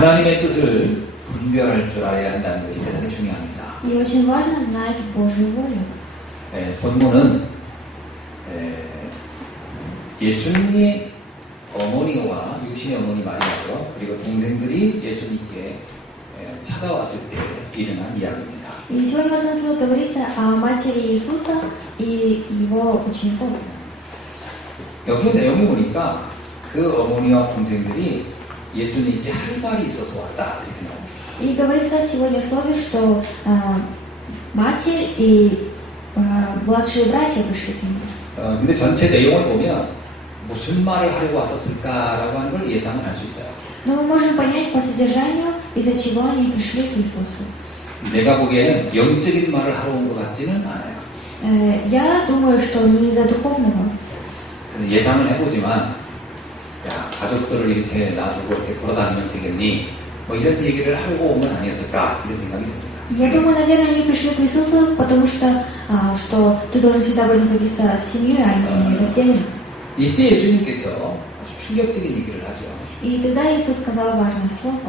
하나님의 뜻을 분별할 줄 알아야 한다는 것이 대단히 중요합니다. И очень важно знать Божью волю. 본문은 예수님의 어머니와 육신의 어머니 마리아죠. 그리고 동생들이 예수님께 찾아왔을 때 일어난 이야기입니다. И сегодня в основном говорится о матери Иисуса и его учеников. 여기 내용을 보니까 그 어머니와 동생들이 예수님께 할 말이 있어서 왔다 이렇게 나옵니다. И говорится сегодня в слове, что матерь и младшие братья пришли к нему. 근데 전체 내용을 보면 무슨 말을 하려고 왔었을까라고 하는 걸 예상을 할 수 있어요. Но мы можем понять по содержанию, из-за чего они пришли к Иисусу. 내가 보기에는 영적인 말을 하러 온 것 같지는 않아요. Я думаю, что не из-за духовного. 예상을 해보지만 야, 가족들을 이렇게 놔두고 이렇게 돌아다니면 되겠니? 뭐 이런 얘기를 하려고 온 건 아니었을까? 이런 생각이 듭니다. Я думаю, наверное, они пришли к Иисусу, потому что ты должен всегда быть находиться с семьей, а не раздельно. 이때 예수님께서 아주 충격적인 얘기를 하죠. И тогда Иисус сказал важное слово.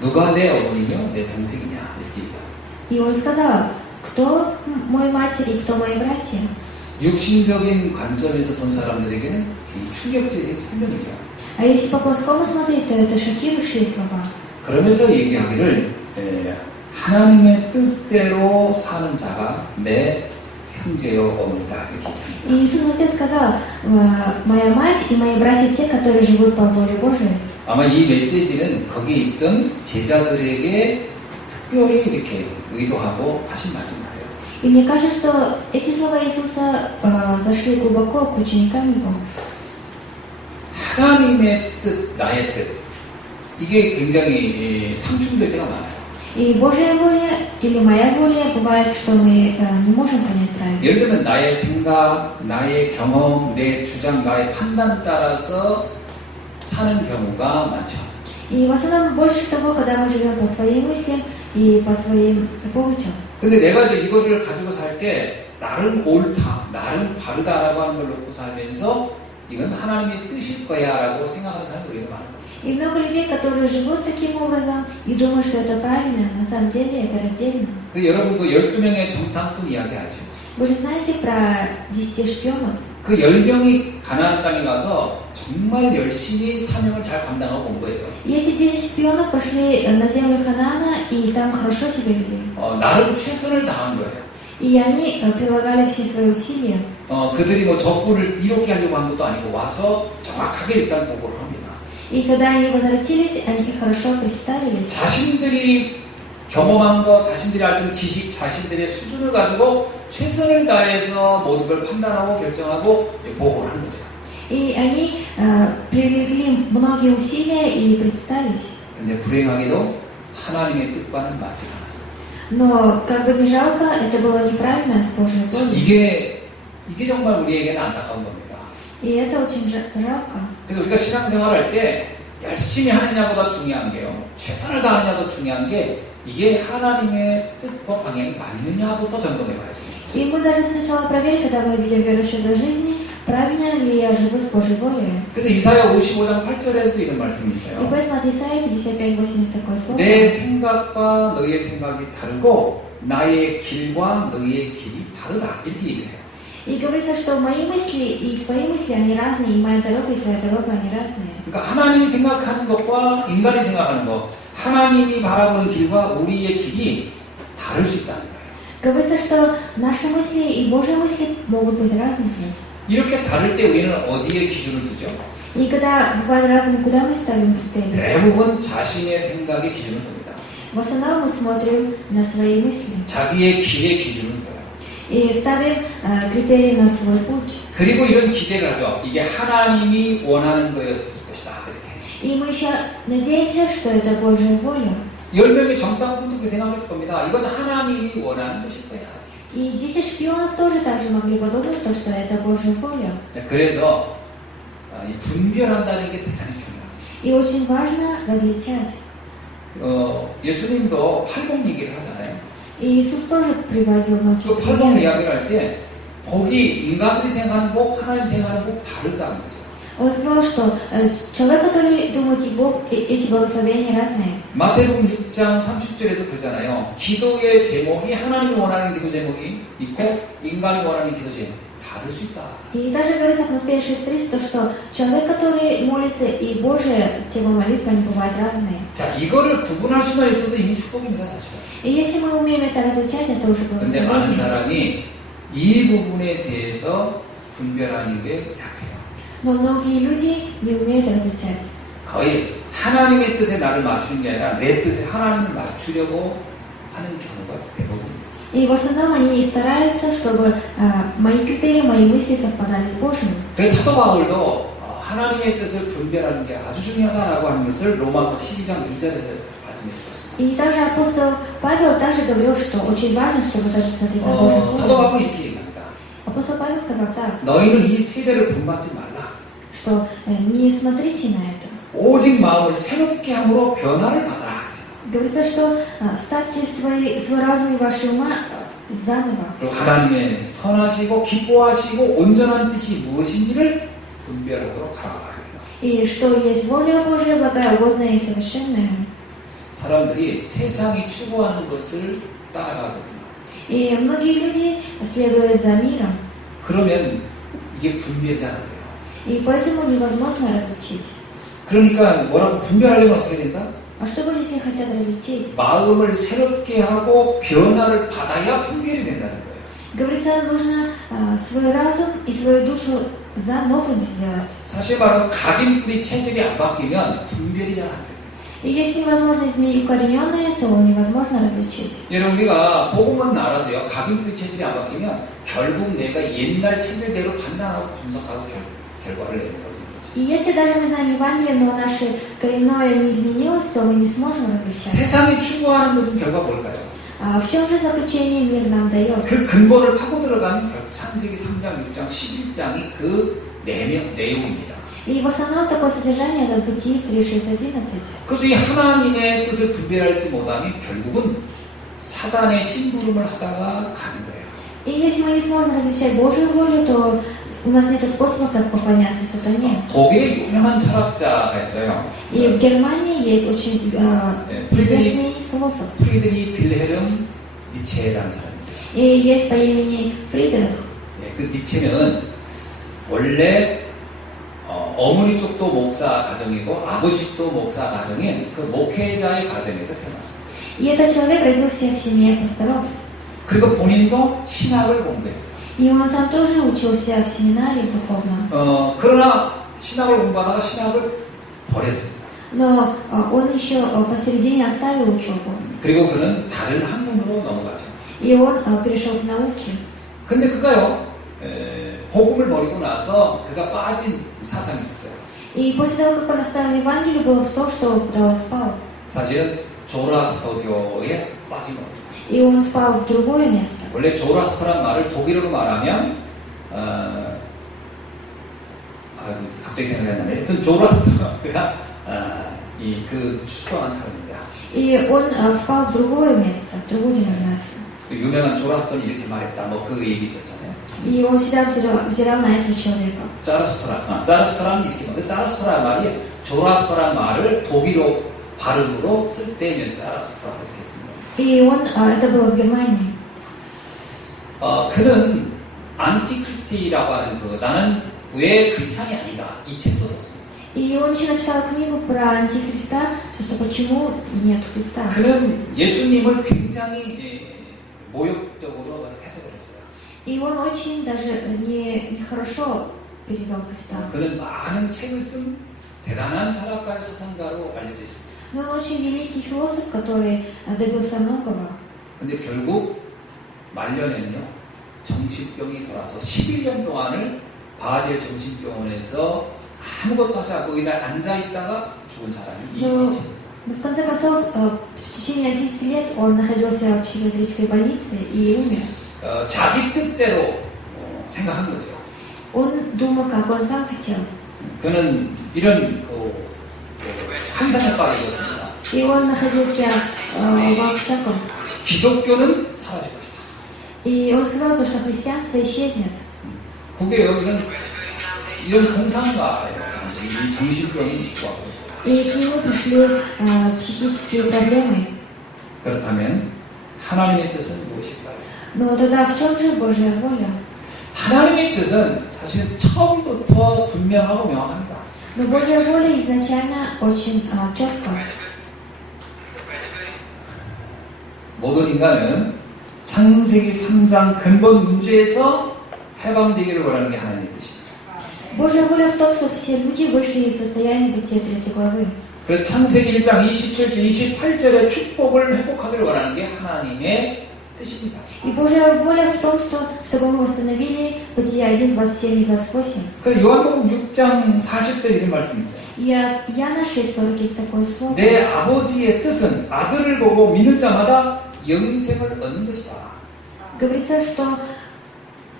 누가 내 어머니며 내 동생이냐 이렇게 얘기해요. И Он сказал, кто мой матерь и кто мои братья. 육신적인 관점에서 본 사람들에게는 충격적인 설명이죠. А если по плоскому смотреть, то это шокирующие слова. 그러면서 얘기하기를 하나님의 뜻대로 사는 자가 내 형제요 어머니다 이렇게 얘기합니다. И Иисус опять сказал, моя мать и мои братья те, которые живут по воле Божией. 아마 이 메시지는 거기에 있던 제자들에게 특별히 이렇게 의도하고 하신 말씀이에요. И мне кажется, что эти слова Иисуса зашли глубоко к ученикам Его. 하나님의 뜻, 나의 뜻 이게 굉장히 상충될 때가 많아요. И Божья воля или моя воля бывает, что мы не можем понять правильно. 예를 들면 나의 생각, 나의 경험, 내 주장, 나의 판단 따라서 사는 경우가 많죠. И в основном больше того, когда мы живем по своим мыслям и по своим путям. 근데 내가 이제 이거를 가지고 살 때 나름 옳다, 나름 바르다라고 하는 걸 놓고 살면서 이건 하나님의 뜻일 거야라고 생각하는 사람도 되게 많아요. И много людей, которые живут таким образом и думают, что это правильно, на самом деле это раздельно. 여러분 그 12명의 정탐꾼 이야기하죠. Вы же знаете про 10 шпионов? 그 10명이 가나안 땅에 가서 정말 열심히 사명을 잘 감당하고 온 거예요. И эти 10 шпионов пошли на землю Ханаана и там хорошо себя вели. 나름 최선을 다한 거예요. И они прилагали все свои усилия. 그들이 뭐 적군을 이롭게 하려고 한 것도 아니고 와서 정확하게 일단 보고를 합니다. И когда они возвратились, они хорошо представились. 자신들이 경험한 것, 자신들이 알던 지식, 자신들의 수준을 가지고 최선을 다해서 모든 걸 판단하고 결정하고 보고를 한 거죠. И они прилагали многие усилия и представились. 근데 불행하게도 하나님의 뜻과는 맞지 않았어요. Но, как бы не жалко, это было неправильно с Божьей волей. 이게 정말 우리에게는 안타까운 겁니다. И это очень жалко. 그래서 우리가 신앙생활을 할 때 열심히 하느냐보다 중요한 게요. 최선을 다하느냐보다 중요한 게 이게 하나님의 뜻과 방향이 맞느냐부터 점검해 봐야죠. И мы должны сначала проверить, когда мы видим верующего в жизни, правильно ли я живу с Божьей волей. 그래서 이사야 55장 8절에서도 이런 말씀이 И 있어요. поэтому от Исаии 55:8 такое слово. 내 생각과 너희의 생각이 다르고 나의 길과 너희의 길이 다르다. 이렇게 얘기해요. И говорится, что мои мысли и твои мысли, они разные, и моя дорога и твоя дорога, они разные. 그러니까 하나님이 생각하는 것과 인간이 생각하는 것, 하나님이 바라보는 길과 우리의 길이 다를 수 있다는 거예요. Говорится, что наши мысли и Божьи мысли могут быть разными. 이렇게 다를 때 우리는 어디에 기준을 두죠? И когда бывают разными, куда мы ставим критерии? 대부분 자신의 생각에 기준을 둡니다. В основном мы смотрим на свои мысли 자기의 길에 기준을 둬요. и ставим критерии на свой путь. 그리고 이런 기대를 하죠. 이게 하나님이 원하는 거였을 것이다. 이렇게. И мы еще надеемся, что это Божья воля. 10명의 정탐꾼도 그 생각했을 겁니다. 이건 하나님이 원하는 것일 거야. И 10 шпионов тоже так же могли подумать, что это Божья воля. 그래서 이 분별한다는 게 대단히 중요해요. И очень важно различать. 예수님도 팔복 얘기를 하잖아요. И Иисус тоже приводил многие 또 팔복 примеры. 이야기를 할 때 복이 인간들이 생각하는 복, 하나님 생각하는 복 다르다는 거죠. Он сказал, что человек, который думает, эти благословения разные. 마태복음 6장 30절에도 그러잖아요. 기도의 제목이 하나님이 원하는 기도 제목이 있고 인간이 원하는 기도 제목 다를 수 있다. И даже говорится в Матфея 6:30, то, что человек, который молится, и Божия тема молитвы, они бывают разные. 자, 이거를 구분할 수만 있어도 이미 축복입니다, 사실. И если мы умеем это различать, это уже 근데 많은 благословение. 사람이 이 부분에 대해서 분별하는 게 약해요. Но многие люди не умеют различать. 거의 하나님의 뜻에 나를 맞추는 게 아니라 내 뜻에 하나님을 맞추려고 하는 경우가 대부분입니다. И в основном они стараются, чтобы мои критерии, мои мысли совпадали с Божьими. 그래서 사도 바울도 하나님의 뜻을 분별하는 게 아주 중요하다라고 하는 것을 로마서 12장 2절에서 말씀해 주셨습니다. И также апостол Павел также говорил, что очень важно, чтобы даже смотреть на Божью 사도 волю. 바울은 이렇게 얘기합니다. Апостол Павел сказал так, 너희는 이 세대를 본받지 말라. что не смотрите на это. 오직 마음을 새롭게 함으로 변화를 받아라. Говорится, что ставьте свой разум и ваши ума заново. 그리고 하나님의 선하시고 기뻐하시고 온전한 뜻이 무엇인지를 분별하도록 하라. И что есть воля Божья, благая, угодная и совершенная. 사람들이 세상이 추구하는 것을 따라가거든요. И многие люди следуют за миром, 그러면 이게 분별이 안 돼요. и поэтому невозможно различить. 그러니까 뭐라고 분별하려면 어떻게 된다? А что будет, если хотят различить? 마음을 새롭게 하고 변화를 받아야 분별이 된다는 거예요. Говорится, нужно свой разум и свою душу заново сделать. 사실 말하면 각인뿌리 체질이 안 바뀌면 분별이 잘 안 돼요. И если невозможно изменить укорененное, то невозможно различить. 여러분 우리가 복음은 알아도요. 각인뿌리 체질이 안 바뀌면 결국 내가 옛날 체질대로 판단하고 분석하고 결과를 내는 거죠. И если даже мы знаем Евангелие, но наше коренное не изменилось, то мы не сможем различать. 세상이 추구하는 것은 결과 뭘까요? В чем же заключение мир нам дает? 그 근본을 파고 들어가면 결국 창세기 3장, 6장, 11장이 그 내용입니다. И в основном такое содержание это Бытие 3, 6, 11. 그래서 이 하나님의 뜻을 분별하지 못하면 결국은 사단의 심부름을 하다가 가는 거예요. И если мы не сможем различать Божью волю, то у нас нет способа, как поклоняться сатане. 독일의 유명한 철학자가 있어요. И в Германии есть очень известный философ. 프리드리 빌헬름 니체라는 사람이 있어요. И есть по имени Фридрих. 그 니체는 원래 어머니 쪽도 목사 가정이고 아버지 쪽도 목사 가정인 그 목회자의 가정에서 태어났어요. И этот человек родился в семье пасторов. 그리고 본인도 신학을 공부했어요. И он сам тоже учился в семинарии духовном. 그러나 신학을 공부하다가 신학을 버렸습니다. Но он еще посередине оставил учебу. 그리고 그는 다른 학문으로 넘어가죠. И он перешел к науке. 근데 그가요, 복음을 버리고 나서 그가 빠진 사상이 있었어요. И после того, как он оставил Евангелие, было в то, что куда он впал. 사실은 조라스터교에 빠진 겁니다. И он впал в другое место. 원래 조라스터란 말을 독일어로 말하면 갑자기 생각이 안 나네. 하여튼 조라스터가 그 추구한 사람입니다. И он впал в другое место, в другую деноминацию. 그 유명한 조라스터는 이렇게 말했다. 뭐 그 얘기 있었잖아요. И он всегда взирал на этого человека. 짜르스토라는 이렇게 말해요. 짜르스토라 말이 조라스터란 말을 독일어 발음으로 쓸 때면 짜르스토라고 이렇게 씁니다. И он, это было в Германии. 그는 안티크리스티라고 하는 나는 왜 크리스찬이 아니다 이 책도 썼습니다. И он еще написал книгу про антихриста, что почему нет Христа. 그는 예수님을 굉장히 모욕적으로 해석을 했어요. И он очень даже нехорошо перевел Христа. 그는 많은 책을 쓴 대단한 철학가의 사상가로 알려져 있습니다. Но он очень великий философ, который добился многого. 근데 결국 말년에는요 정신병이 돌아서 11년 동안을 바젤 정신병원에서 아무것도 하지 않고 의자에 앉아있다가 죽은 사람이 이 니체입니다. Но в конце концов, в течение 11 лет он находился в психиатрической больнице и умер. 자기 뜻대로 생각한 거죠. Он думал, как он сам хотел. 그는 이런 환상에 빠져 있었습니다. И он находился во всяком. 기독교는 사라질 것이다. И он сказал, что христианство исчезнет. 그게 여기는 이런 공상과예요. 이 정신병이 구하고 있어요. И к нему пришли психические проблемы. 그렇다면 하나님의 뜻은 무엇일까요? Но тогда в чем же Божья воля? 하나님의 뜻은 사실 처음부터 분명하고 명확합니다. Но Божья воля изначально очень четко. 모든 인간은 창세기 3장 근본 문제에서 해방되기를 원하는 게 하나님의 뜻입니다. Божья воля в том, что все люди вышли из состояния бытия 3 главы. 그래서 창세기 1장 27절, 28절의 축복을 회복하기를 원하는 게 하나님의 뜻입니다. И Божья воля в том, чтобы мы восстановили Бытие 1, 27 и 28. 그래서 요한복음 6장 40절 이런 말씀이 있어요. И от Иоанна 6:40 есть такое слово. 내 아버지의 뜻은 아들을 보고 믿는 자마다 영생을 얻는 것이다. Говорится, что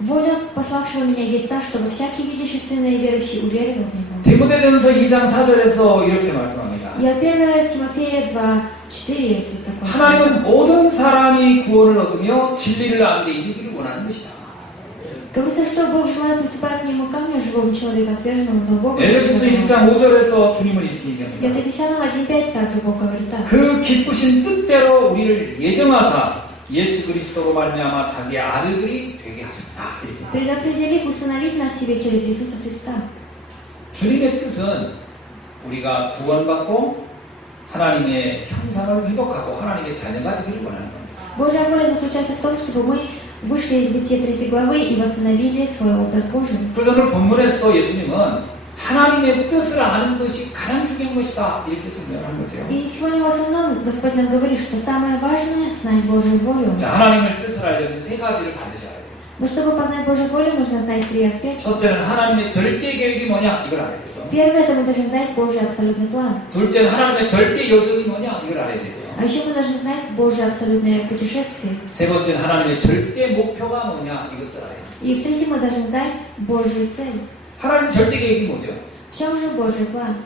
воля пославшего меня есть та, чтобы всякий видящий Сына и верующий уверовал в Него. 디모데전서 2장 4절에서 이렇게 말씀합니다. И от 1 Тимофея 2:4 есть такое слово. 하나님은 모든 사람이 구원을 얻으며 진리를 아는 데 이르기를 원하는 것이다. Говорится, что Бог желает, поступая к нему камню, живому человеку отверженному, но Богу. 에베소서 1장 5절에서 주님은 이렇게 И 얘기합니다. от Ефесянам 1:5 также Бог говорит так. 그 기쁘신 뜻대로 우리를 예정하사 예수 그리스도로 말미암아 자기의 아들들이 되게 하셨다. 이렇게. Предопределив усыновить нас себе через Иисуса Христа. 주님의 뜻은 우리가 구원받고 하나님의 형상을 회복하고 하나님의 자녀가 되기를 원하는 겁니다. Божья воля заключается в том, чтобы мы вышли из Бытия 3 главы и восстановили свой образ Божий. 그래서 오늘 본문에서 예수님은 하나님의 뜻을 아는 것이 가장 중요한 것이다. 이렇게 설명하는 거죠. И сегодня в основном Господь нам говорит, что самое важное — знать Божью волю. 자, 하나님의 뜻을 알려면 세 가지를 반드시 알아야 돼요. Но чтобы познать Божью волю, нужно знать 3 аспекта. 첫째는 하나님의 절대 계획이 뭐냐? 이걸 알아야 되고. Первое — это мы должны знать Божий абсолютный план. 둘째는 하나님의 절대 여정이 뭐냐? 이걸 알아야 되고요. А еще мы должны знать Божье абсолютное путешествие. 세 번째는 하나님의 절대 목표가 뭐냐? 이것을 알아야 돼요. И в-третьих, мы должны знать Божью цель. 하나님 절대 계획이 뭐죠? В чем же Божий план?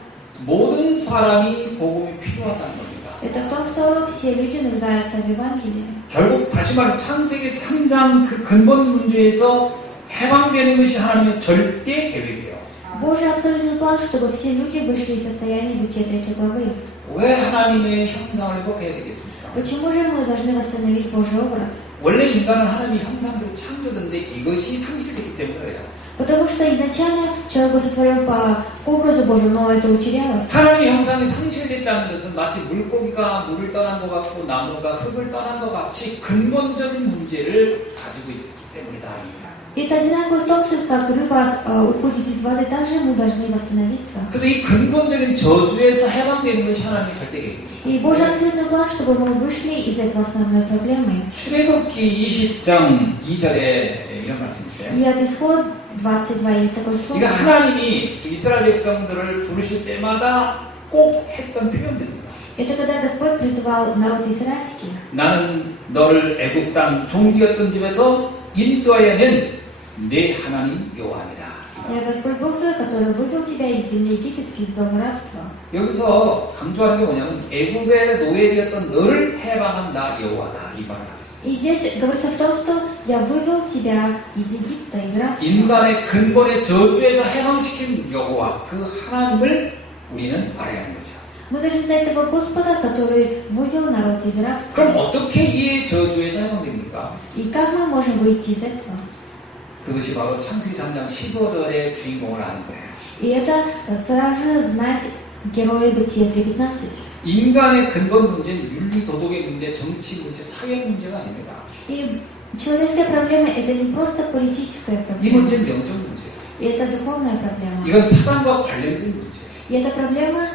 모든 사람이 복음이 필요하다는 겁니다. Это в том, что все люди нуждаются в Евангелии. 결국 다시 말해 창세기 3장 그 근본 문제에서 해방되는 것이 하나님의 절대 계획이에요. Божий абсолютный план, чтобы все люди вышли из состояния Бытия 3 главы. 왜 하나님의 형상을 회복해야 되겠습니까? Почему же мы должны восстановить Божий образ? 원래 인간은 하나님의 형상대로 창조된데 이것이 상실되기 때문에 그래요. Потому что изначально человек был сотворен по образу Божьему, но это утерялось. 하나님의 형상이 상실됐다는 것은 마치 물고기가 물을 떠난 것 같고 나무가 흙을 떠난 것 같이 근본적인 문제를 가지고 있기 때문이다. И это одинаково в том, что как рыба уходит из воды, так же мы должны восстановиться. 그래서 이 근본적인 저주에서 해방되는 것이 하나님의 절대 계획입니다. И Божий абсолютный план, чтобы мы вышли из этой основной проблемы. 출애굽기 20장 2절에 이런 말씀이 있어요. И от Исход 22 есть такое слово. 그러니까 하나님이 이스라엘 백성들을 부르실 때마다 꼭 했던 표현들입니다. Это когда Господь призывал народ израильский. 나는 너를 애굽 땅 종되었던 집에서 인도하여 낸 내 하나님 여호와니라. Я Господь Бог твой, который вывел тебя из земли египетской, из дома рабства. 여기서 강조하는 게 뭐냐면 애굽의 노예되었던 너를 해방한 나 여호와다 이 말을 하고 있어요. И здесь говорится в том, что я вывел тебя из Египта, из рабства. 인간의 근본의 저주에서 해방시킨 여호와 그 하나님을 우리는 알아야 하는 거죠. Мы должны знать того Господа, который вывел народ из рабства. 그럼 어떻게 이 저주에서 해방됩니까? И как мы можем выйти из этого? 그것이 바로 창세기 3장 15절의 주인공을 아는 거예요. И это сразу же знать героя Бытия 3:15. 인간의 근본 문제는 윤리, 도덕의 문제, 정치 문제, 사회 문제가 아닙니다. И человеческая проблема — это не просто политическая 이 проблема. 문제는 영적 문제예요. И это духовная проблема. 이건 사단과 관련된 문제예요. И эта проблема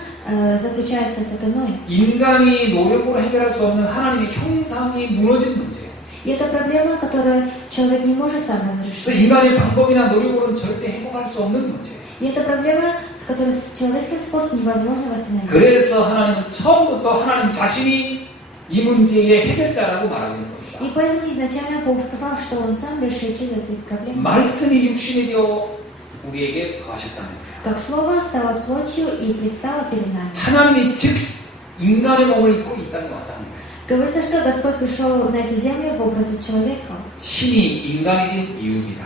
заключается с сатаной. 인간이 노력으로 해결할 수 없는 하나님의 형상이 무너진 문제예요. И это проблема, которую человек не может сам 그래서 разрешить. 인간의 방법이나 노력으로는 절대 해결할 수 없는 문제예요. И это проблема, с которой с человеческим способом невозможно восстановить. 그래서 하나님은 처음부터 하나님 자신이 이 문제의 해결자라고 말하고 있는 겁니다. И поэтому изначально Бог сказал, что Он сам решитель этой проблемы. 말씀이 육신이 되어 우리에게 거하셨다는 거예요. Как Слово стало плотью и предстало перед нами. 하나님이 즉 인간의 몸을 입고 이 땅에 왔다는 거예요. Говорится, что Господь пришел на эту землю в образе человека. 신이 인간이 된 이유입니다.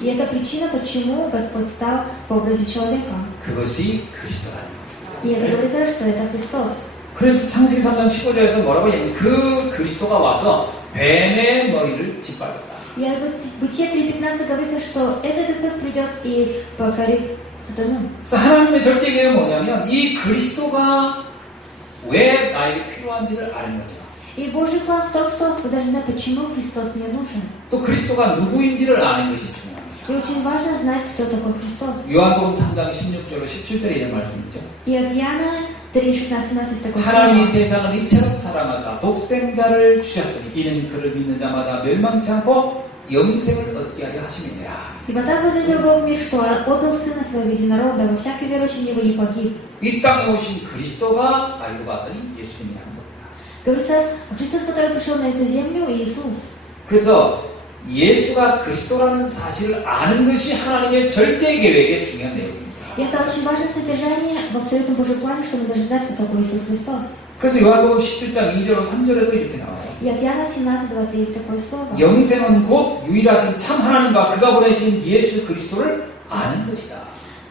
И это причина, почему Господь стал в образе человека. 그것이 그리스도라는 거죠. И это говорится, что это Христос. 그래서 창세기 3장 15절에서 뭐라고 하냐면 그 그리스도가 와서 뱀의 머리를 짓밟았다. И в Бытие 3.15 говорится, что этот Господь придет и покорит сатану. 그래서 하나님의 절대 계획은 뭐냐면 이 그리스도가 왜 나에게 필요한지를 아는 거죠. И Божий план в том, что вы должны знать, почему Христос мне нужен. 또 그리스도가 누구인지를 아는 것이 중요합니다. И очень важно знать, кто такой Христос. 요한복음 3장 16절로 17절에 이런 말씀 있죠. И от Иоанна 3.16 такой 하나님이 слова. 세상을 이처럼 사랑하사 독생자를 주셨으니 이는 그를 믿는 자마다 멸망치 않고 영생을 얻게 하려 하심이니라. Ибо так возлюбил Бог мир, что отдал Сына Своего Единородного, дабы всякий верующий в Него не погиб. 이 땅에 오신 그리스도가 알고 봤더니 예수님이라는 겁니다. Говорится, Христос, который пришел на эту землю, Иисус. 그래서 예수가 그리스도라는 사실을 아는 것이 하나님의 절대 계획의 중요한 내용입니다. И это очень важное содержание в абсолютном Божьем плане, что мы должны знать, кто такой Иисус Христос. 그래서 요한복음 17장 2절 3절에도 이렇게 나와요. И от Иоанна 17:23 есть такое слово. 영생은 곧 유일하신 참 하나님과 그가 보내신 예수 그리스도를 아는 것이다.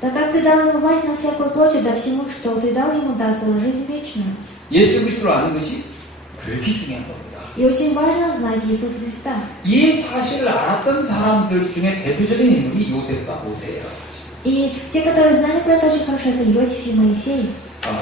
Так как ты дал ему власть на всякую плоть, да всему, что ты дал ему, даст жизнь вечную. 예수 그리스도를 아는 것이 그렇게 중요한 겁니다. И очень важно знать Иисуса Христа. 이 사실을 알았던 사람들 중에 대표적인 인물이 요셉과 모세예요. И те, которые знали про это очень хорошо, это Иосиф и Моисей.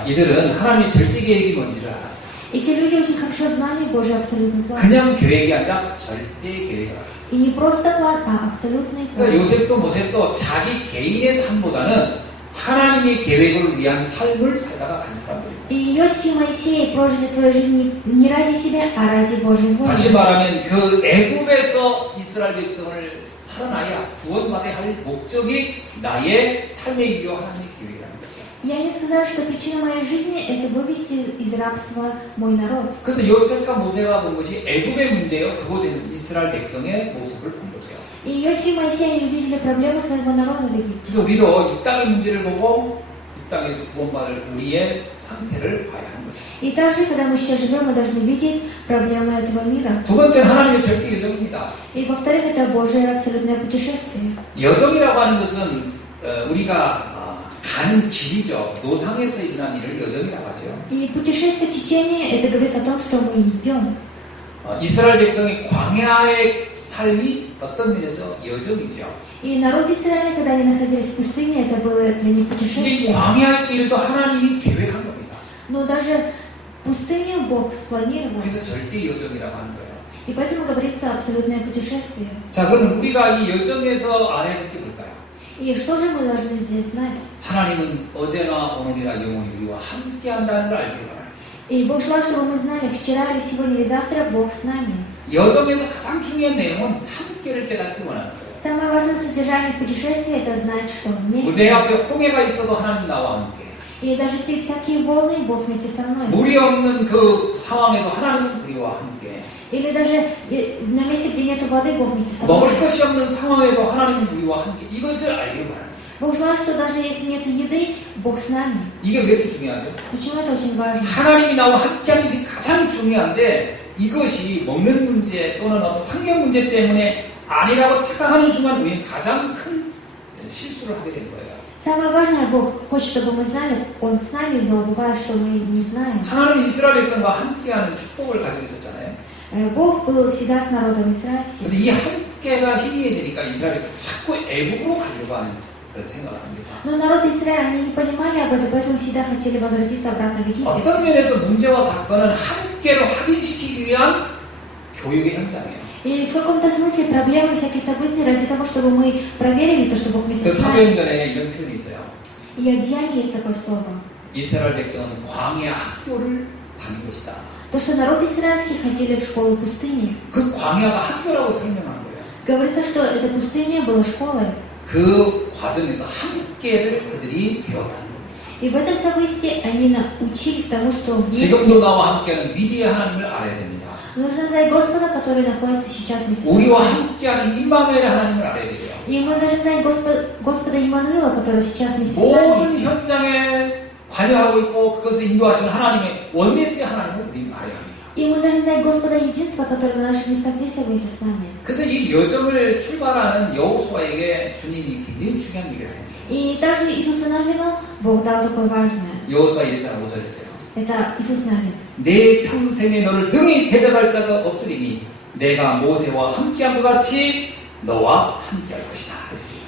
이들은 하나님의 절대 계획이 뭔지를 알았어요. Эти люди очень хорошо знали Божий абсолютный план. 그냥 계획이 아니라 절대 계획을 알았어요. И не просто план, а абсолютный план. 그러니까 요셉도 모세도 자기 개인의 삶보다는 하나님의 계획을 위한 삶을 살다가 간 사람들입니다. И Иосиф и Моисей прожили свою жизнь не ради себя, а ради Божьей воли. 다시 말하면 그 애굽에서 이스라엘 백성을 살아나야 구원받아야 할 목적이 나의 삶의 이유 하나님의 계획이라는 거죠. Я не сказала, что причина моей жизни – это вывести из рабства мой народ. 그래서 요셉과 모세가 본 것이 애굽의 문제요. 그곳에는 이스라엘 백성의 모습을 본 거죠. И Иосиф и Моисей они увидели проблемы своего народа в Египте. 그래서 우리도 이 땅의 문제를 보고 이 땅에서 구원받을 우리의 상태를 봐야 하는 거죠. И также, когда мы сейчас живем, мы должны видеть проблемы этого мира. 두 번째는 하나님의 절대 여정입니다. И во-вторых, это Божие абсолютное путешествие. 여정이라고 하는 것은 우리가 가는 길이죠. 노상에서 일어난 일을 여정이라고 하죠. И путешествие течения – это говорит о том, что мы идем. 이스라엘 백성의 광야의 삶이 어떤 면에서 여정이죠. И народ Израиля, когда они находились в пустыне, это было для них 이 путешествие. 광야의 길도 하나님이 계획한 겁니다. Но даже пустыню Бог спланировал. 그래서 절대 여정이라고 하는 거예요. И поэтому говорится абсолютное путешествие. 자, 그럼 우리가 이 여정에서 알아야 될 게 뭘까요? И что же мы должны здесь знать? 하나님은 어제나 오늘이나 영원히 우리와 함께 한다는 걸 알기를 바랍니다. И Бог желает, чтобы мы знали, вчера или сегодня или завтра Бог с нами. 여정에서 가장 중요한 내용은 함께를 깨닫기 원하는 거예요. Самое важное содержание в путешествии – это знать, что 내 вместе. 앞에 홍해가 있어도 하나님 나와 함께. И даже всякие волны, Бог вместе со мной. 물이 없는 그 상황에도 하나님은 우리와 함께. Или даже на месте, где нет воды, Бог вместе со 먹을 мной. 것이 없는 상황에도 하나님은 우리와 함께. 이것을 알기를 바랍니다. Бог желает, что даже если нет еды, Бог с нами. 이게 왜 이렇게 중요하죠? Почему это очень важно? 하나님이 나와 함께하는 것이 가장 중요한데 이것이 먹는 문제 또는 어떤 환경 문제 때문에 아니라고 착각하는 순간 우리는 가장 큰 실수를 하게 되는 거예요. Самое важное, Бог хочет, чтобы мы знали, Он с нами, но бывает, что мы не знаем. 하나님은 이스라엘 백성과 함께하는 축복을 가지고 있었잖아요. Бог был всегда с народом израильским. 근데 이 함께가 희미해지니까 이스라엘 백성이 자꾸 애국으로 가려고 하는 그런 생각을 합니다. Но народ Израиля, они не понимали об этом, поэтому всегда хотели возвратиться обратно в Египет. 어떤 면에서 문제와 사건은 함께를 확인시키기 위한 교육의 현장이에요. И в каком-то смысле проблемы, всякие события ради того, чтобы мы проверили то, что Бог вместе 그 с нами. 사도행전에 이런 표현이 있어요. И от Деяний есть такое слово. 이스라엘 백성은 광야 학교를 다닌 것이다. То, что народ израильский ходили в школу пустыни. 그 광야가 학교라고 설명하는 거예요. Говорится, что эта пустыня была школой. 그 과정에서 함께를 그들이 배웠다는 겁니다. И в этом событии они научились тому, что вместе. 지금도 나와 함께하는 위대한 하나님을 알아야 됩니다. Нужно знать Господа, который находится сейчас вместе с 우리와 нами. 함께하는 임마누엘 하나님을 알아야 돼요. И мы должны знать Господа Иммануила, который сейчас вместе с нами. 모든 현장에 관여하고 있고 그것을 인도하시는 하나님의 원메시아 하나님을 우리는 알아야 합니다. И мы должны знать Господа единства, которое на наших местах действия вместе с нами. 그래서 이 여정을 출발하는 여호수아에게 주님이 굉장히 중요한 얘기를 합니다. И также Иисусу Навину Бог дал такое важное. 여호수아 1장 5절에서요. Это Иисус Навин. 내 평생에 너를 능히 대적할 자가 없으리니 내가 모세와 함께한 것 같이 너와 함께할 것이다.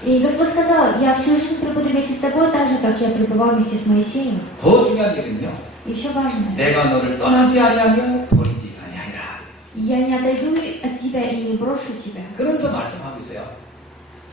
И Господь сказал, я всю жизнь пребуду вместе с тобой, так же, как я пребывал вместе с Моисеем. 더 중요한 얘기는요. И еще важное. 내가 너를 떠나지 아니하며 버리지 아니하리라. Я не отойду от тебя и не брошу тебя. 그러면서 말씀하고 있어요.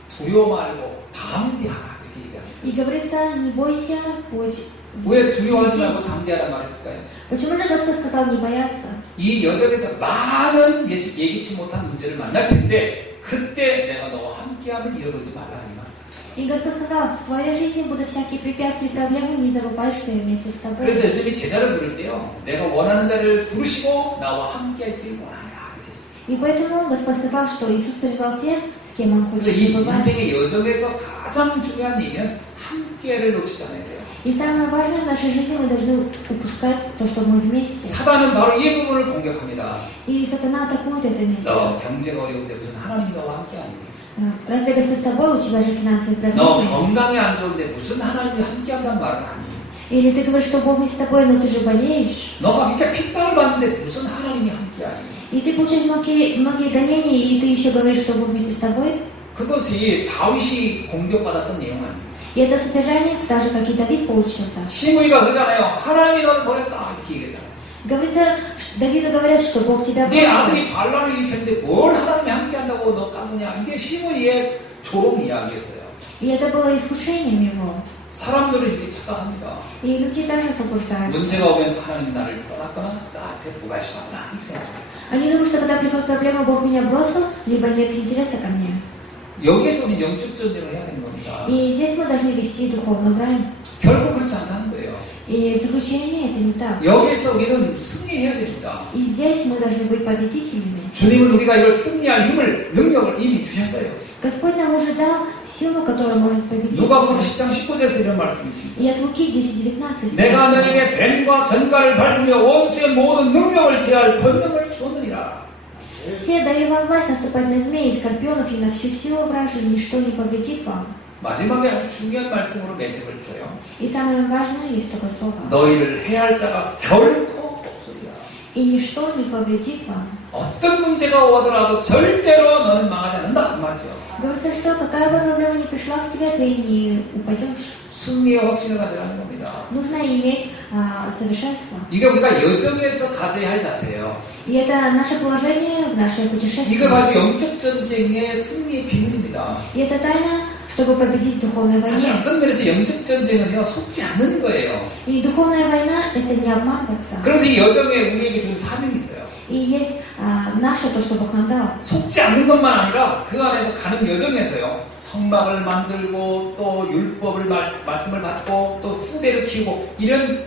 두려워 말고 담대하라. 이렇게 얘기합니다. И говорится, не бойся, будь. 왜 두려워하지 말고 담대하라 말했을까요? Почему же Господь сказал не бояться? 이 여정에서 많은 예기치 못한 문제를 만날 텐데 그때 내가 너와 함께함을 잃어버리지 말라 이 말이죠. И Господь сказал, в твоей жизни будут всякие препятствия и проблемы, не забывай, что я вместе с тобой. 그래서 예수님이 제자를 부를 때요, 내가 원하는 자를 부르시고 나와 함께할 길 원하라 이렇게 했어요. И поэтому Господь сказал, что Иисус призвал тех, с кем Он 그래서 хочет 이 побывать. 인생의 여정에서 가장 중요한 얘기는 함께를 놓치지 않아야 돼요. И самое важное в нашей жизни мы должны упускать то, что мы вместе. 사단은 바로 이 부분을 공격합니다. И сатана атакует это место. 너 경제가 어려운데 무슨 하나님이 너와 함께하니? Разве Господь с тобой, у тебя же финансовые 너 проблемы? 건강이 안 좋은데 무슨 하나님이 함께한다는 말을 하니? Или ты говоришь, что Бог вместе с тобой, но ты же болеешь? 너가 이렇게 핍박을 받는데 무슨 하나님이 함께하니? И ты получаешь многие гонения, и ты еще говоришь, что Бог вместе с тобой? 그것이 다윗이 공격받았던 내용 아닙니까? И это содержание, так же, как и Давид получил так. 시므이가 그러잖아요. 하나님이 너를 버렸다 이렇게 얘기하잖아요. Говорится, Давиду говорят, что Бог тебя 내 бросил. 아들이 반란을 일으켰는데 뭘 하나님이 함께한다고 너 까무냐? 이게 시므이의 조롱 이야기였어요. И это было искушением его. 사람들은 이렇게 착각합니다. И люди также заблуждаются. 문제가 오면 하나님이 나를 떠났거나 나한테 무관심하구나 이렇게 생각합니다. Они думают, что когда приходит проблема, Бог меня бросил, либо нет интереса ко мне. 여기에서 우리 영적 전쟁을 해야 되는 겁니다. И здесь мы должны вести духовную брань. 결국 그렇지 않다는 거예요. И в заключение это не так. 여기에서 우리는 승리해야 됩니다. И здесь мы должны быть победителями. 주님은 우리가 이걸 승리할 힘을, 능력을 이미 주셨어요. Господь нам уже дал силу, которая может победить. 누가복음 10장 19절에서 이런 말씀이 있습니다. И от Луки 10:19. 내가 너에게 뱀과 전갈을 밟으며 원수의 모든 능력을 제할 권능을 주었느니라. Все даю вам власть наступать на змеи, скорпионов и на всю силу вражью, ничто не повредит вам. 마지막에 아주 중요한 말씀으로 멘트를 줘요. И самое важное есть такое слово. 너희를 해할 자가 결코 없으리라. И ничто не повредит вам. 어떤 문제가 오더라도 절대로 너는 망하지 않는다 그 말이죠. Говорится, что какая бы проблема ни пришла к тебе, ты не упадешь. 승리의 확신을 가져가는 겁니다. Нужно иметь совершенство. 이게 우리가 여정에서 가져야 할 자세예요. И это наше положение в наше путешествие. 이거 아주 영적 전쟁의 승리의 비밀입니다. И это тайна, чтобы победить в духовной 사실 войне. 어떤 면에서 영적 전쟁은요 속지 않는 거예요. И духовная война – это не обманываться. 그래서 이 여정에 우리에게 준 사명이 있어요. И есть наше то, что Бог нам дал. 속지 않는 것만 아니라 그 안에서 가는 여정에서요 성막을 만들고 또 율법을 말씀을 받고 또 후대를 키우고 이런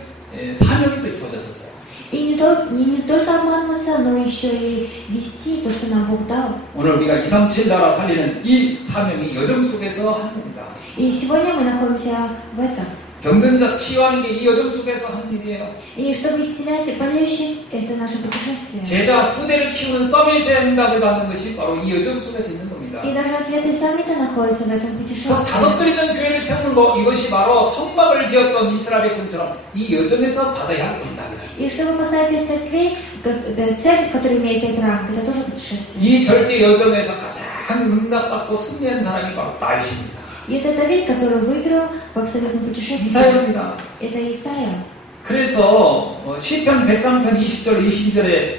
사명이 또 주어졌었어요. И не только обманываться, но еще и вести то, что нам Бог дал. 오늘 우리가 237 나라 살리는 이 사명이 여정 속에서 하는 겁니다. И сегодня мы находимся в этом. 병든 자 치유하는 게 이 여정 속에서 하는 일이에요. И чтобы исцелять болеющих, это наше путешествие. 제자 후대를 키우는 서밋의 응답을 받는 것이 바로 이 여정 속에서 있는 겁니다. И даже ответы саммита находятся в этом 그 다섯 путешествии. 들 있는 교회를 세우는 거 이것이 바로 성막을 지었던 이스라엘 백성처럼 이 여정에서 받아야 할 응답이다. И чтобы поставить 5 церквей, церковь, которая имеет 5 ранг, это тоже путешествие. 이 절대 여정에서 가장 응답받고 승리한 사람이 바로 다윗입니다. И это Давид, который выиграл в абсолютном путешествии. 이사야입니다. Это Исаия. 그래서 시편 103편 20절 22절에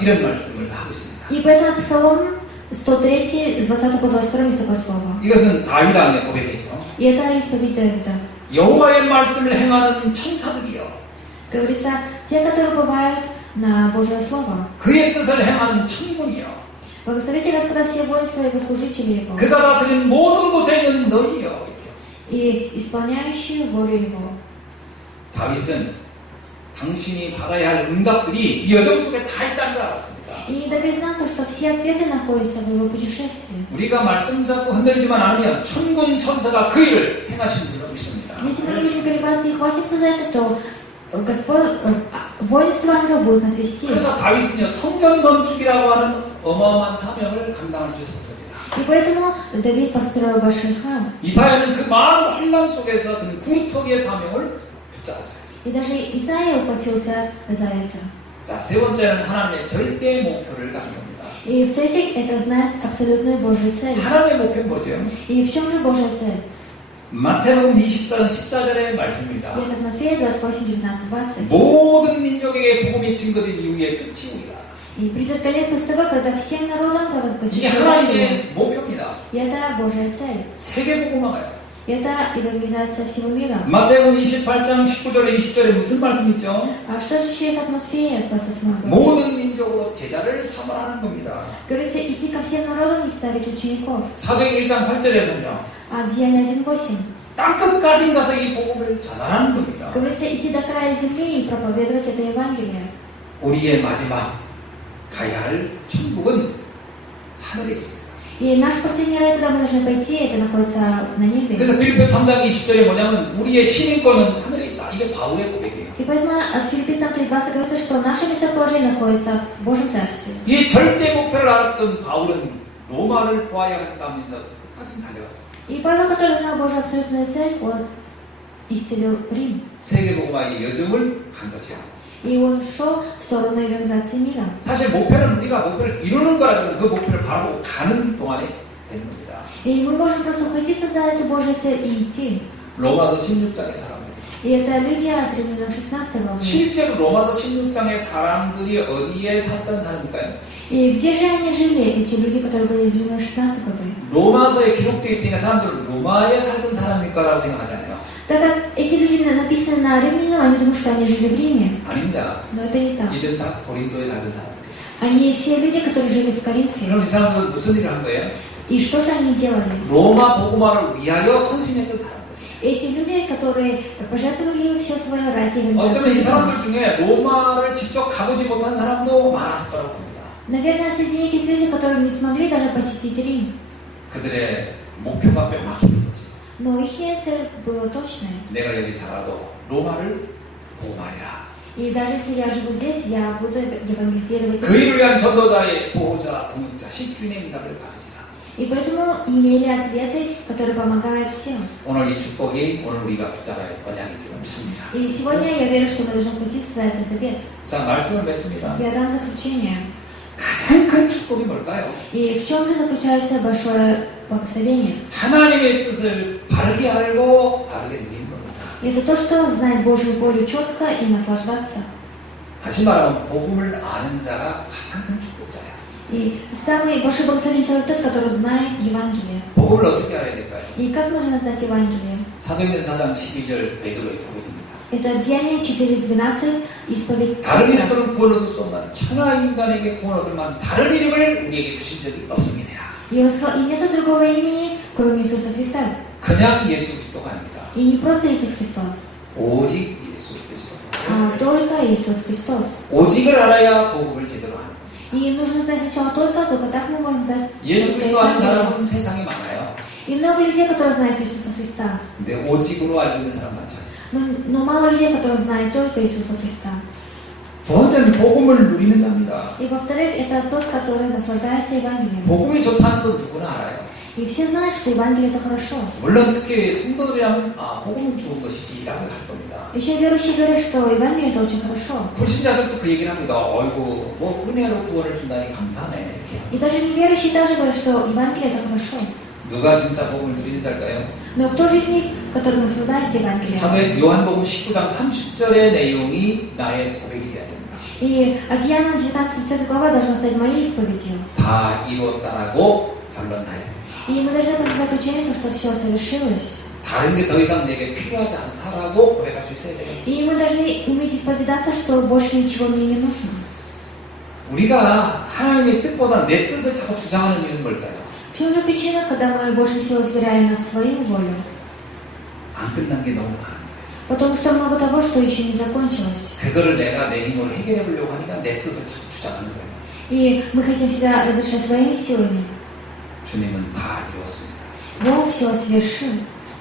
이런 말씀을 하고 있습니다. И поэтому Псалом 103, с 20 по 22 есть такое слово. 이것은 다윗 왕의 고백이죠. И это исповедь Давида. 여호와의 말씀을 행하는 천사들이요 Говорится, те, которые бывают на Божье Слово. 그의 뜻을 행하는 천군이요 Благословите Господа все воинства и служители Его. 그가 다스린 모든 곳에 있는 너희요. И исполняющие волю Его. 다윗은 당신이 받아야 할 응답들이 이 여정 속에 다 있다는 걸 알았습니다. И Давид знал то, что все ответы находятся в его путешествии. 우리가 말씀 잡고 흔들리지만 않으면 천군 천사가 그 일을 행하신 줄로 믿습니다. Если мы не будем колебаться и хватимся за это, то Господь, воинство ангелов будет нас вести. 그래서 다윗은요 성전 건축이라고 하는 어마어마한 사명을 감당할 수 있었습니다. И поэтому Давид построил большой храм. 이사야는 그 많은 혼란 속에서 그 구루터기의 사명을 붙잡았어요. И даже Исаия ухватился за это. 자, 세 번째는 하나님의 절대 목표를 가진 겁니다. И в-третьих, это знать абсолютную Божью цель. 하나님의 목표는 뭐죠? И в чем же Божья цель? 마태복음 24장 14절의 말씀입니다. И это от Матфея 28, 19, 20. 모든 민족에게 복음이 증거된 이후에 끝이 오리라. И придет конец после того, когда всем народам провозгласит 이게 Евангелие. 하나님의 목표입니다. И это Божья цель. 세계 복음화가요. И это евангелизация всего мира. 마태복음 28장 19절에 20절에 무슨 말씀 있죠? А что же еще есть от Матфея 28 глава? 모든 민족으로 제자를 삼으라는 겁니다. Говорится, идти ко всем народам и ставить учеников. 사도행 1장 8절에서는요. А Деяния 1.8. 땅끝까지 가서 이 복음을 전하는 겁니다. Говорится, идти до края земли и проповедовать это Евангелие. 우리의 마지막 가야 할 천국은 하늘에 있습니다. И наш последний рай, куда мы должны пойти, это находится на небе. 그래서 빌립보 3장 20절에 뭐냐면 우리의 시민권은 하늘에 있다. 이게 바울의 고백이에요. И поэтому от Филиппийцам 3.20 говорится, что наше местоположение находится в Божьем Царстве. 이 절대 목표를 알았던 바울은 로마를 보아야 한다면서 끝까지 달려갔어요. И Павел, который знал Божью абсолютную цель, он исцелил Рим. 세계복음화의 여정을 간 거죠. И он шел в сторону евангелизации мира. 사실 목표는 우리가 목표를 이루는 거라면 그 목표를 바로 가는 동안에 되는 겁니다. И мы можем просто ухватиться за эту Божью цель и идти. 로마서 16장의 사람들. И это люди от Римлянам 16 главы. 실제로 로마서 16장의 사람들이 어디에 살던 사람일까요? И где же они жили, эти люди, которые были в Римлянам 16 главы? 로마서에 기록되어 있으니까 사람들은 로마에 살던 사람일까라고 생각하잖아요. Так как эти люди написаны на римлянам, они думают, что они жили в Риме. 아닙니다. Но это не так. 이들은 다 고린도에 살던 사람들. Они все люди, которые жили в Коринфе. 그럼 이 사람들은 무슨 일을 한 거예요? И что же они делали? 로마 복음화를 위하여 헌신했던 사람들. Эти люди, которые пожертвовали все свое ради 어쩌면 이 евангелизации. 사람들 중에 로마를 직접 가보지 못한 사람도 많았을 거라고 봅니다. Наверное, среди них есть люди, которые не смогли даже посетить Рим. 그들의 목표가 명확히 있는 거지. Но их цель была точная. 내가 여기 살아도 로마를 복음하리라. И даже если я живу здесь, я буду евангелизировать. 그 일을 위한 전도자의 보호자, 동역자, 식주인의 인간을 가지리라. И поэтому имели ответы, которые помогают всем. 오늘 이 축복이 오늘 우리가 붙잡아야 할 언약인 줄 믿습니다. И сегодня я верю, что мы должны хватиться за этот завет. 자, 말씀을 맺습니다. Я дам заключение. 가장 큰 축복이 뭘까요? И в чем же заключается большое благословение? 하나님의 뜻을 바르게 알고 바르게 누리는 겁니다. Это то, что знать Божью волю четко и наслаждаться. 다시 말하면 복음을 아는 자가 가장 큰 축복자야. И самый большой благословен человек тот, который знает Евангелие. 복음을 어떻게 알아야 될까요? И как нужно знать Евангелие? 사도행전 4장 12절 베드로의 고백입니다. Это Деяние 4.12, исповедь. 다른 이름으로는 구원을 얻을 수 없나니 천하 인간에게 구원 얻을 만한 다른 이름을 우리에게 주신 적이 없습니다. И он сказал, и нету другого имени, кроме Иисуса Христа. 그냥 예수 그리스도가 아닙니다. И не просто Иисус Христос, 오직 예수 그리스도. а только Иисус Христос. 오직을 알아야 복음을 제대로 하는 겁니다. И нужно знать сначала только так мы можем знать. 예수 только 그리스도 아는 Евангелие. 사람은 세상에 많아요. И много людей, которые знают Иисуса Христа. 근데 오직으로 알고 있는 사람 많지 않습니다. Но мало людей, которые знают только Иисуса Христа. 두 번째는 복음을 누리는 자입니다. И во-вторых, это тот, который наслаждается Евангелием. 복음이 좋다는 건 누구나 알아요. И все знают, что Евангелие это хорошо. 물론 특히 성도들이라면 복음은 좋은 것이지라고 할 겁니다. Еще верующие говорят, что Евангелие это очень хорошо. 불신자들도 그 얘기를 합니다. 어이구 뭐 은혜로 구원을 준다니 감사하네 이렇게. И даже неверующие также говорят, что Евангелие это хорошо. 누가 진짜 복음을 누리는 자일까요? Но кто же из них, который наслаждается Евангелием? 사도 요한복음 19장 30절의 내용이 나의 고백이 돼야 됩니다. И от Иоанна 19-30 глава должна стать моей исповедью. 다 이루었다라고 결론나요. И мы должны просто заключение, что все совершилось. 다른 게 더 이상 내게 필요하지 않다라고 고백할 수 있어야 돼요. И мы должны уметь исповедаться, что больше ничего мне не нужно. 우리가 하나님의 뜻보다 내 뜻을 자꾸 주장하는 이유는 뭘까요? В чем же причина, когда мы больше всего взираем на свою волю? 안 끝난 게 너무 많아요. Потому что много того, что еще не закончилось. 그거를 내가 내 힘으로 해결해 보려고 하니까 내 뜻을 자꾸 주장하는 거예요. И мы хотим всегда разрешать своими силами. 주님은 다 이루었습니다. Бог все совершил.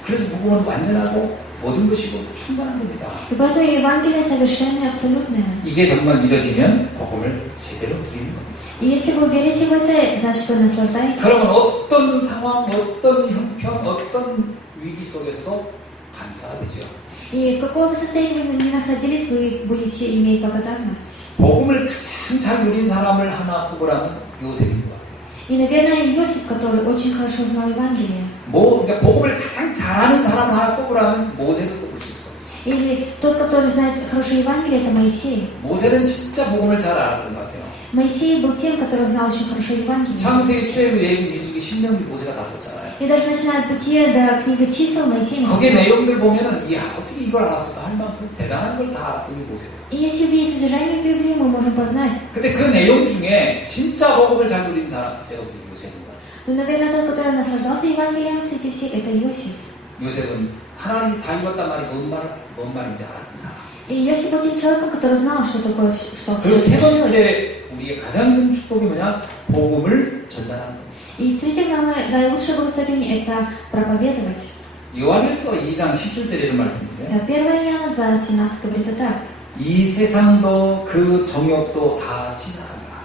그래서 복음은 완전하고 모든 것이 충분한 겁니다. И поэтому Евангелие совершенное, абсолютное. 이게 정말 믿어지면 복음을 제대로 누리는 겁니다. И если вы верите в это, значит вы наслаждаетесь. 그러면 어떤 상황, 어떤 형편, 어떤 위기 속에서도 감사가 되죠. И в каком бы состоянии вы ни находились, вы будете иметь благодарность. 복음을 가장 잘 누린 사람을 하나 꼽으라면 요셉인 것 같아요. И, наверное, Иосиф, который очень хорошо знал Евангелие. 그러니까 복음을 가장 잘하는 사람을 하나 꼽으라면 모세도 꼽을 수 있을 거예요. Или тот, который знает хорошо Евангелие, это Моисей. 모세는 진짜 복음을 잘 알았던 것 같아요. Моисей был тем, который знал очень хорошо Евангелие. 창세기 출애굽 예비 민수기 신명기 모세가 다 썼잖아요. И даже начиная от Бытия до книги чисел Моисей 거기에 написал. 내용들 보면은 이야 어떻게 이걸 알았을까 할 만큼 대단한 걸 다 알았던 게 모세예요. И если видеть содержание Библии, мы можем познать. 근데 그 내용 중에 진짜 복음을 잘 누린 사람 제가 보기엔 요셉인 것 같아요. Но, наверное, тот, который наслаждался Евангелием среди всех, это Иосиф. 요셉은 하나님이 다 읽었단 말이 뭔 말인지 알았던 사람. И Иосиф был тем человеком, который знал, что такое, что 그리고 세 свершилось. 번째 우리의 가장 큰 축복이 뭐냐? 복음을 전달하는 거예요. И в-третьих, наилучшее благословение – это проповедовать. 요한일서 2장 17절에 이런 말씀이 있어요. 1 Иоанна 2:17 говорится так. 이 세상도 그 정욕도 다 지나간다.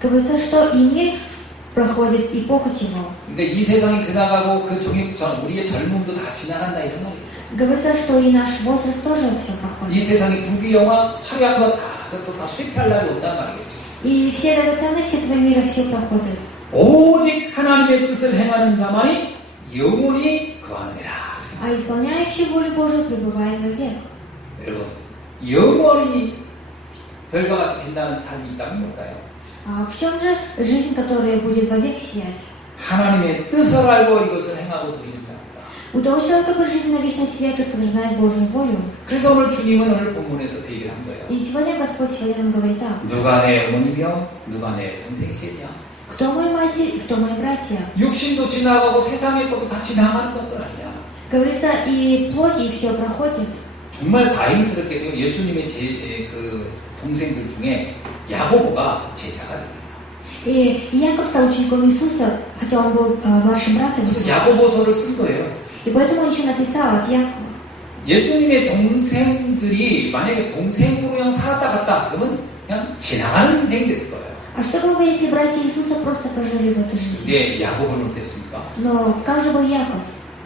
Говорится, что и мир проходит, и похоть его. 근데 이 세상이 지나가고 그 정욕도 우리의 젊음도 다 지나간다 이런 말이겠죠. Говорится, что и наш возраст тоже все 이 проходит. 세상이 부귀영화 화려한 것 다 그것도 다 쇠퇴할 날이 온단 말이겠죠. И все драгоценности этого мира все проходят. 오직 하나님의 뜻을 행하는 자만이 영원히 거하느니라. А исполняющий волю Божию пребывает вовек. 여러분, 영원히 별과 같이 빛나는 삶이 있다면 뭘까요? А в чем же жизнь, которая будет вовек сиять? 하나님의 뜻을 알고 이것을 행하고 누리는 자입니다. У того человека будет жизнь на вечность сиять, тот, который знает Божью волю. 그래서 오늘 주님은 오늘 본문에서 그 얘기를 한 거예요. И сегодня Господь сегодня нам говорит так. 누가 내 어머니며 누가 내 동생이 되냐? Кто мой матерь и кто мои братья? 육신도 지나가고 세상의 것도 다 지나가는 것들 아니야. Говорится, и плоть, и все проходит. 정말 다행스럽게도 예수님의 그 동생들 중에 야고보가 제자가 됩니다. И Яков стал учеником Иисуса, хотя он был младшим братом 그래서 Иисуса. 야고보서를 쓴 거예요. И поэтому он еще написал от Якова. 예수님의 동생들이 만약에 동생으로 그냥 살았다 갔다 그러면 그냥 지나가는 인생이 됐을 거예요. А что было бы, если братья Иисуса просто прожили в эту жизнь? 근데 야고보는 어땠습니까? Но как же был Яков?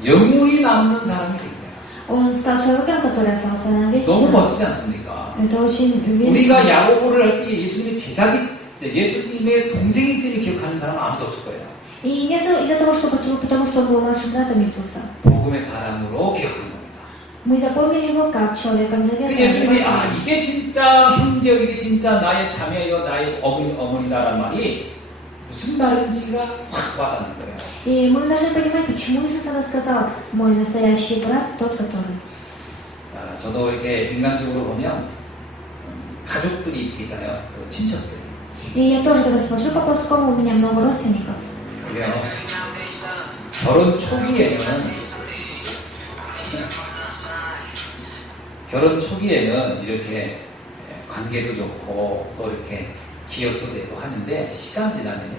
영원히 남는 사람이 된 거예요. Он стал человеком, который остался на 너무 вечно. 멋지지 않습니까? Это очень 우리가 весело. 야고보를 할 때 예수님의 제자들, 예수님의 동생들이 기억하는 사람은 아무도 없을 거예요. И нет из-за того, потому что он был младшим братом Иисуса. 복음의 사람으로 기억하는 겁니다. Мы запомнили его как человеком 그 завета. 예수님이 이게 진짜 형제요, 이게 진짜 나의 자매요, 나의 어머니다라는 말이 무슨 말인지가 확 와닿는 거예요. И мы должны понимать, почему Иисус тогда сказал, мой настоящий брат тот, который. 저도 이렇게 인간적으로 보면 가족들이 이렇게 있잖아요. 그 친척들이. И я тоже, когда смотрю по-плотскому, у меня много родственников. 그래요. 결혼 초기에는 이렇게 관계도 좋고 또 이렇게 기억도 되고 하는데 시간 지나면요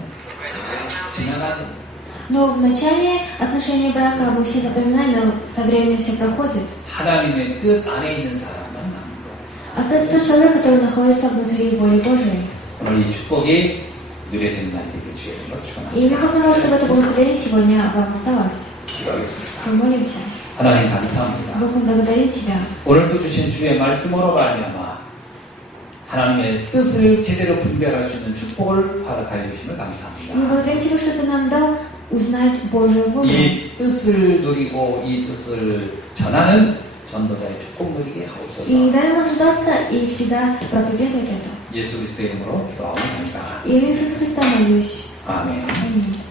지나가는 겁니다. Но в начале отношения брака мы все запоминаем, но со временем все проходит. 하나님의 뜻 안에 있는 사람만 남는 거예요. Остается тот человек, который находится внутри воли Божией. 오늘 이 축복이 누려지는 날이 되길 주의 이름으로 축원합니다. И мы хотим, чтобы это благословение сегодня вам осталось. 기도하겠습니다. Мы молимся. 하나님 감사합니다. Бог, мы благодарим Тебя. 오늘도 주신 주의 말씀으로 말미암아 하나님의 뜻을 제대로 분별할 수 있는 축복을 허락하여 주심을 И мы 감사합니다. благодарим Тебя, что Ты нам дал узнать Божью волю. 이 뜻을 누리고 이 뜻을 전하는 전도자의 축복 누리게 И 하옵소서. дай нам рождаться и всегда проповедовать это. 예수 그리스도의 이름으로 기도하옵나이다. И имя Иисуса Христа молюсь. 아멘. Аминь.